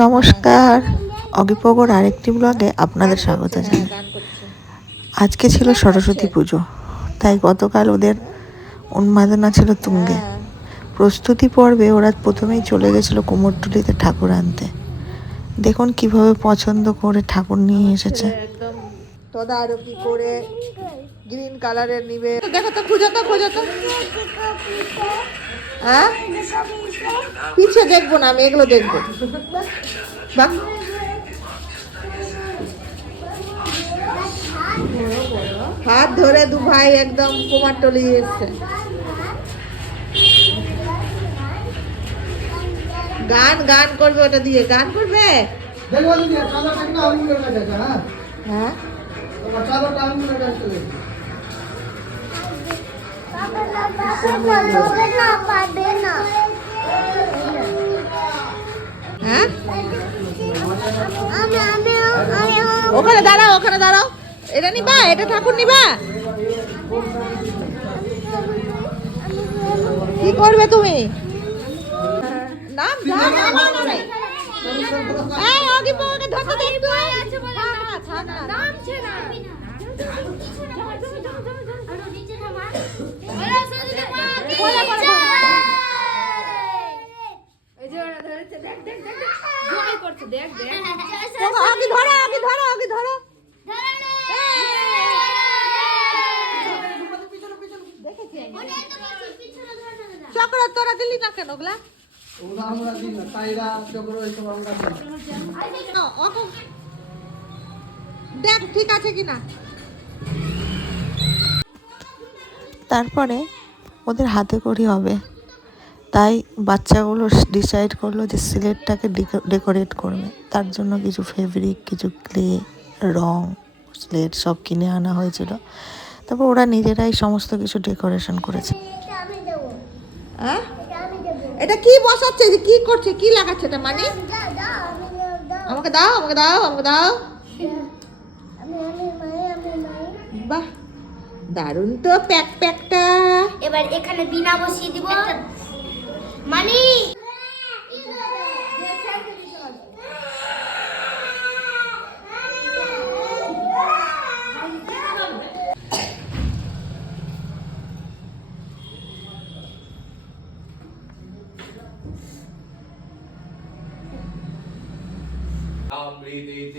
নমস্কার, অগিপগর আরেকটি ব্লগে আপনাদের স্বাগত জানাই। আজকে ছিল সরস্বতী পুজো, তাই গতকাল ওদের উন্মাদনা ছিল তুঙ্গে। প্রস্তুতি পর্বে ওরা প্রথমেই চলে গেছিলো কুমোরটুলিতে ঠাকুর আনতে। দেখুন কিভাবে পছন্দ করে ঠাকুর নিয়ে এসেছে। একদম তদারকি করে গ্রিন কালারের নিবে। দেখো তো, খুঁজো তো, খোঁজো তো। হ্যাঁ, পিছে দেখবো না, আমি এগুলো দেখবো। বাহ, হাত ধরে দু ভাই একদম কুমারটুলি এসছে। গান গান করবে, ওটা দিয়ে গান করবে। হ্যাঁ, হ্যাঁ, ওখানে দাঁড়াও, ওখানে দাঁড়াও। এটা নিবা, এটা ঠাকুর নিবা। কি করবে তুমি? নাম নাম এই ওকে পকে ধরতে দে একটু। থাক না, নাম ছে না। এই যে ওরা ধরেছে, দেখ দেখ দেখ জয় করছে, দেখ দেখ। ওকে ধরো, ওকে ধরো, ওকে ধরো। চক্র তোরা দিলি না কেন ওগুলা? দেখ ঠিক আছে কিনা। তারপরে ওদের হাতে করি হবে, তাই বাচ্চাগুলো ডিসাইড করলো যে সিলেটটাকে ডেকোরেট করবে। তার জন্য কিছু ফেব্রিক, কিছু ক্লে, রং, স্লেট সব কিনে আনা হয়েছিল। তারপর ওরা নিজেরাই সমস্ত কিছু ডেকোরেশন করেছে। এটা কি বসাচ্ছে, কি করছে, কি লাগাচ্ছে এটা? মানে আমাকে দাও, আমাকে দাও, আমাকে দাও। বাহ, দারুণ তো প্যাক প্যাকটা। এবার এখানে বিনা বসিয়ে দিব মানে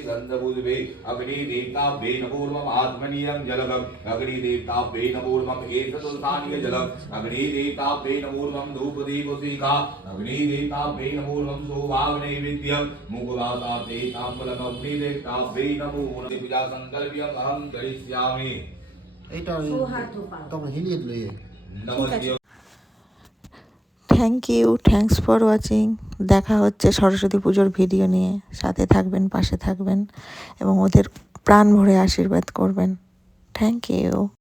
गंधभूतवे अग्निदेवताभ्ये नमोर्मम आत्मनीयं जलगम अग्निदेवताभ्ये नमोर्मम एतदुल्लानीय जलम अग्निदेवताभ्ये नमोर्मम धूपदीपशिखा अग्निदेवताभ्ये नमोर्मम सोभाग्नैवेद्यं मुकुलासाते ताम्बूलम अग्निदेवताभ्ये नमो पूजा संकल्प्यं अहं करिष्यामि। এইটা তখন হিলিয়ে দিল नमस्ते। Thanks for watching. দেখা হচ্ছে সরস্বতী পুজোর ভিডিও নিয়ে। সাথে থাকবেন, পাশে থাকবেন এবং ওদের প্রাণ ভরে আশীর্বাদ করবেন। Thank you.